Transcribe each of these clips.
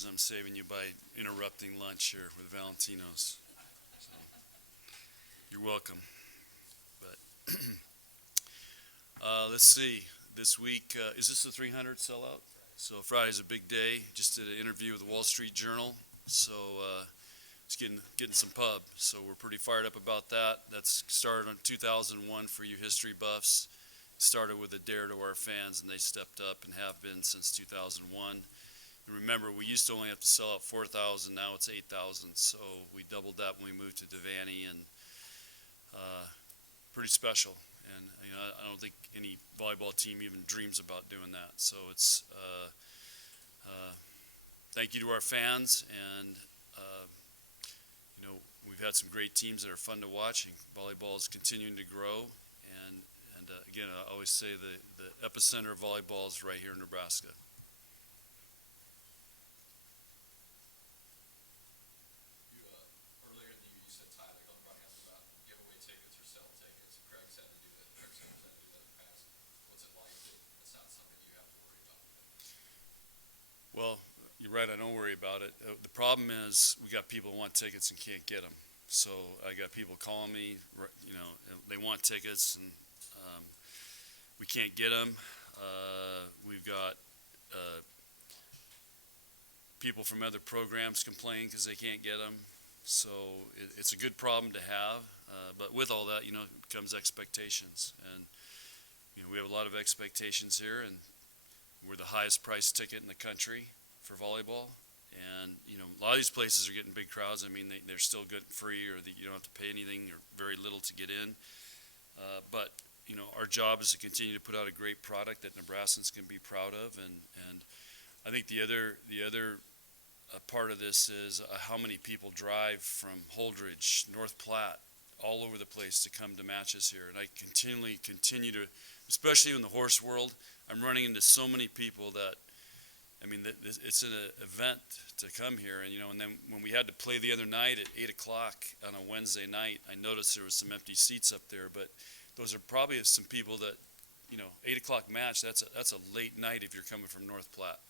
reason I'm saving you by interrupting lunch here with Valentino's. So, you're welcome. But let's see. This week, is this the 300 sellout? So Friday's a big day. Just did an interview with the Wall Street Journal. So it's getting some pub. So we're pretty fired up about that. That's started in 2001 for you history buffs. Started with a dare to our fans, and they stepped up and have been since 2001. And remember, we used to only have to sell out 4,000. Now it's 8,000. So we doubled that when we moved to Devaney, and pretty special. And I don't think any volleyball team even dreams about doing that. So it's thank you to our fans, and we've had some great teams that are fun to watch. And volleyball is continuing to grow, and again, I always say the epicenter of volleyball is right here in Nebraska. Earlier in the year, you said Tyler brought up about giveaway tickets or sell tickets. Craig's had to do that. Craig's had to do that in the past. What's it like? It's not something you have to worry about. Well, you're right. I don't worry about it. The problem is we got people who want tickets and can't get them. So I got people calling me. They want tickets, and we can't get them. We've got people from other programs complaining because they can't get them. So it's a good problem to have. But with all that, comes expectations. And, we have a lot of expectations here, and we're the highest priced ticket in the country for volleyball. And, a lot of these places are getting big crowds. I mean, they're still good free, or you don't have to pay anything or very little to get in. But our job is to continue to put out a great product that Nebraskans can be proud of, and I think the other part of this is how many people drive from Holdridge, North Platte, all over the place to come to matches here. And I continue to, especially in the horse world, I'm running into so many people that, it's an event to come here. And then when we had to play the other night at 8 o'clock on a Wednesday night, I noticed there was some empty seats up there, but those are probably some people that, 8 o'clock match, that's a late night if you're coming from North Platte.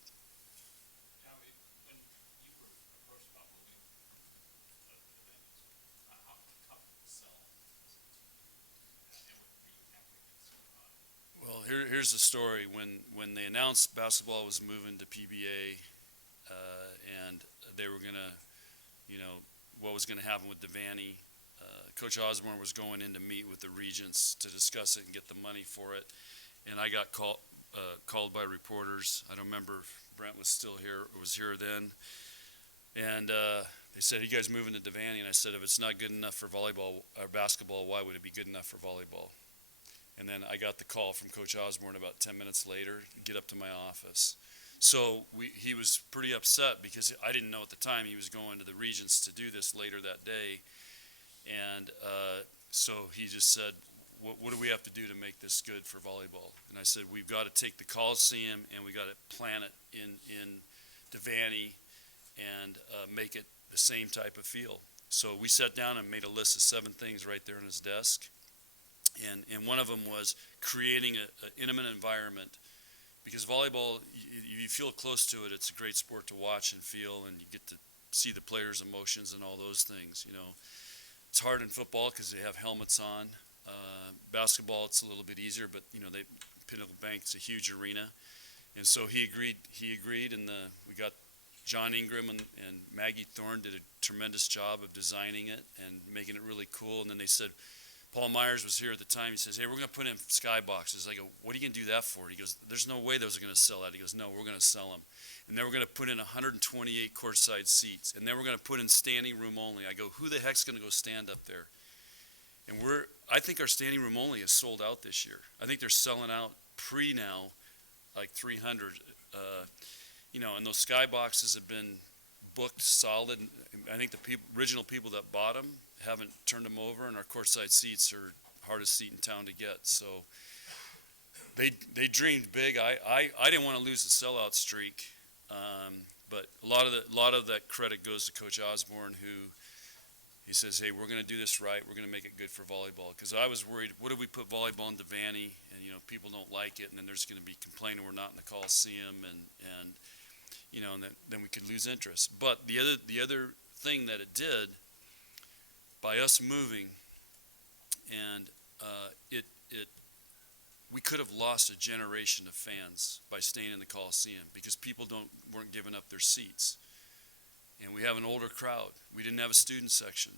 When you were approached about moving the venues, how tough to sell and what were you tackling at the same time? Well, here's the story. When they announced basketball was moving to PBA, and they were going to, what was going to happen with Devaney, Coach Osborne was going in to meet with the regents to discuss it and get the money for it. And I got called by reporters. I don't remember if Brent was here then. And they said, "Are you guys moving to Devaney?" And I said, "If it's not good enough for volleyball or basketball, why would it be good enough for volleyball?" And then I got the call from Coach Osborne about 10 minutes later to get up to my office. So he was pretty upset because I didn't know at the time he was going to the regents to do this later that day. And so he just said, what do we have to do to make this good for volleyball? And I said, we've got to take the Coliseum and we got to plant it in Devaney and make it the same type of feel. So we sat down and made a list of 7 things right there on his desk. And one of them was creating an intimate environment, because volleyball, you feel close to it. It's a great sport to watch and feel, and you get to see the players' emotions and all those things. It's hard in football because they have helmets on. Basketball, it's a little bit easier, but Pinnacle Bank's a huge arena, and so he agreed, and we got John Ingram and Maggie Thorne did a tremendous job of designing it and making it really cool. And then they said, Paul Myers was here at the time. He says, "Hey, we're going to put in skyboxes." I go, "What are you going to do that for?" He goes, "There's no way those are going to sell out." He goes, "No, we're going to sell them." And then we're going to put in 128 courtside seats. And then we're going to put in standing room only. I go, "Who the heck's going to go stand up there?" And I think our standing room only is sold out this year. I think they're selling out now, like 300. And those skyboxes have been booked solid. I think the original people that bought them haven't turned them over, and our courtside seats are hardest seat in town to get. So they dreamed big. I didn't want to lose the sellout streak, but a lot of that credit goes to Coach Osborne, who he says, "Hey, we're going to do this right. We're going to make it good for volleyball." Because I was worried, what if we put volleyball in Devaney, and people don't like it, and then there's going to be complaining we're not in the Coliseum, and and then we could lose interest. But the other thing that it did, by us moving, and we could have lost a generation of fans by staying in the Coliseum because people weren't giving up their seats. And we have an older crowd. We didn't have a student section.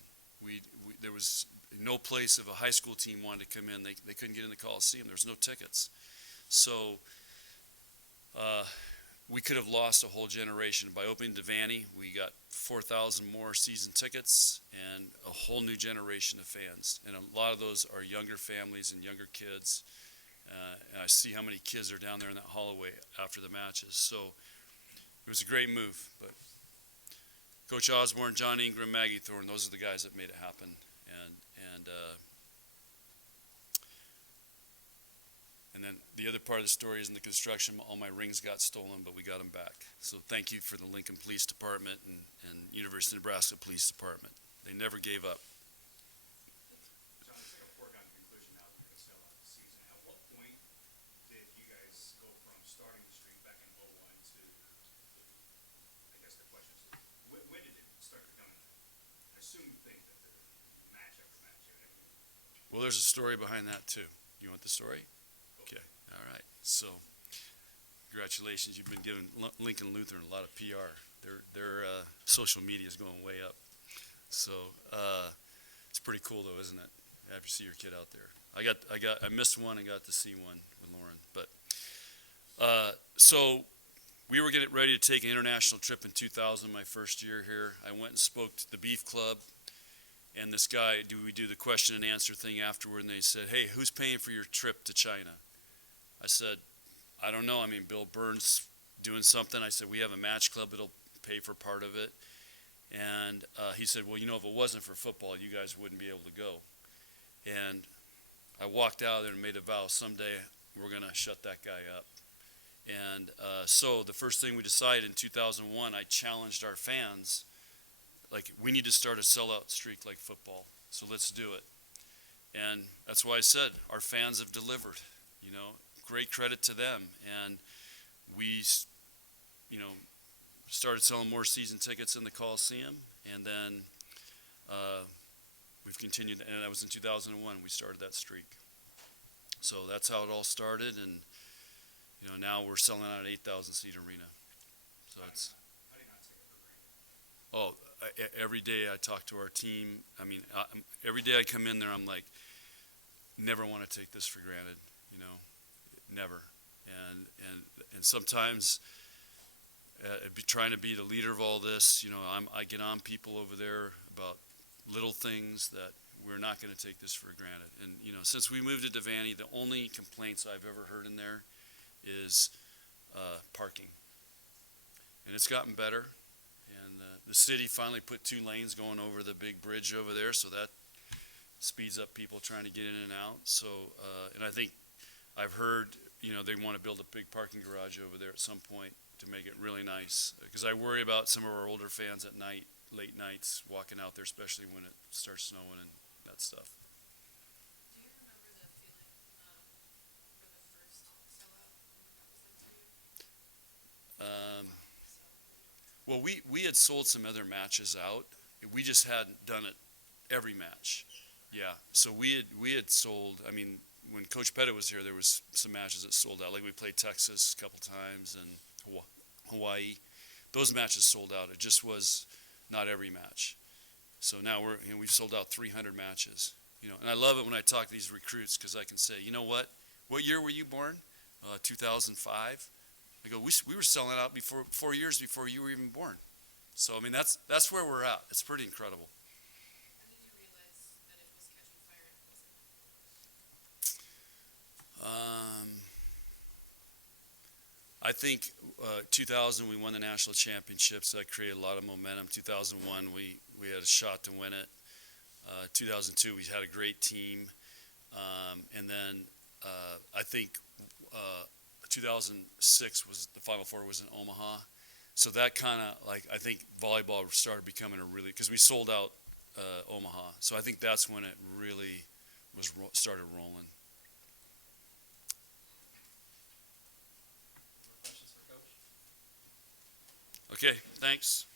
There was no place if a high school team wanted to come in. They couldn't get in the Coliseum. There was no tickets. So we could have lost a whole generation. By opening Devaney, we got 4,000 more season tickets and a whole new generation of fans. And a lot of those are younger families and younger kids. And I see how many kids are down there in that hallway after the matches. So it was a great move. But Coach Osborne, John Ingram, Maggie Thorne, those are the guys that made it happen. And then the other part of the story is in the construction, all my rings got stolen, but we got them back. So thank you for the Lincoln Police Department and University of Nebraska Police Department. They never gave up. John, it's like a foregone conclusion now that you're going to sell out the season. At what point did you guys go from starting the streak back in 01 to, I guess the question is, when did it start becoming an assumed thing that the match after match and everything? Well, there's a story behind that too. You want the story? Okay, all right. So, congratulations. You've been giving Lincoln Lutheran a lot of PR. Their social media is going way up. So, it's pretty cool though, isn't it? After you see your kid out there. I missed one and got to see one with Lauren. But, so we were getting ready to take an international trip in 2000, my first year here. I went and spoke to the Beef Club. And this guy, we do the question and answer thing afterward, and they said, hey, who's paying for your trip to China? I said, I don't know. I mean, Bill Burns doing something. I said, we have a match club that'll pay for part of it. And he said, well, if it wasn't for football, you guys wouldn't be able to go. And I walked out there and made a vow, someday we're going to shut that guy up. And so the first thing we decided in 2001, I challenged our fans, like, we need to start a sellout streak like football, so let's do it. And that's why I said our fans have delivered, great credit to them. And we, started selling more season tickets in the Coliseum, and then we've continued, and that was in 2001 we started that streak. So that's how it all started, and now we're selling out an 8,000 seat arena. So it's. How do you not take it for granted? Every day I talk to our team. I mean, every day I come in there, I'm like, never want to take this for granted, never. And sometimes trying to be the leader of all this, I get on people over there about little things that we're not going to take this for granted. And, since we moved to Devaney, the only complaints I've ever heard in there is parking. And it's gotten better. The city finally put 2 lanes going over the big bridge over there, so that speeds up people trying to get in and out. So, and I think I've heard, they want to build a big parking garage over there at some point to make it really nice. Because I worry about some of our older fans at night, late nights, walking out there, especially when it starts snowing and that stuff. Do you remember the feeling for the first sellout? What was like for you? Well, we had sold some other matches out. We just hadn't done it every match. Yeah, so we had sold. I mean, when Coach Pettit was here, there was some matches that sold out. Like we played Texas a couple times and Hawaii. Those matches sold out. It just was not every match. So now we've sold out 300 matches. And I love it when I talk to these recruits because I can say, you know what? What year were you born? 2005. I go, we were selling out before 4 years before you were even born. So I mean that's where we're at. It's pretty incredible. When did you realize that it was catching fire and it wasn't? I think 2000 we won the national championship, so that created a lot of momentum. 2001 we had a shot to win it. 2002 we had a great team, and then I think 2006 was the Final Four was in Omaha, so that kind of I think volleyball started becoming because we sold out Omaha, so I think that's when it really started rolling. More questions for Coach? Okay, thanks.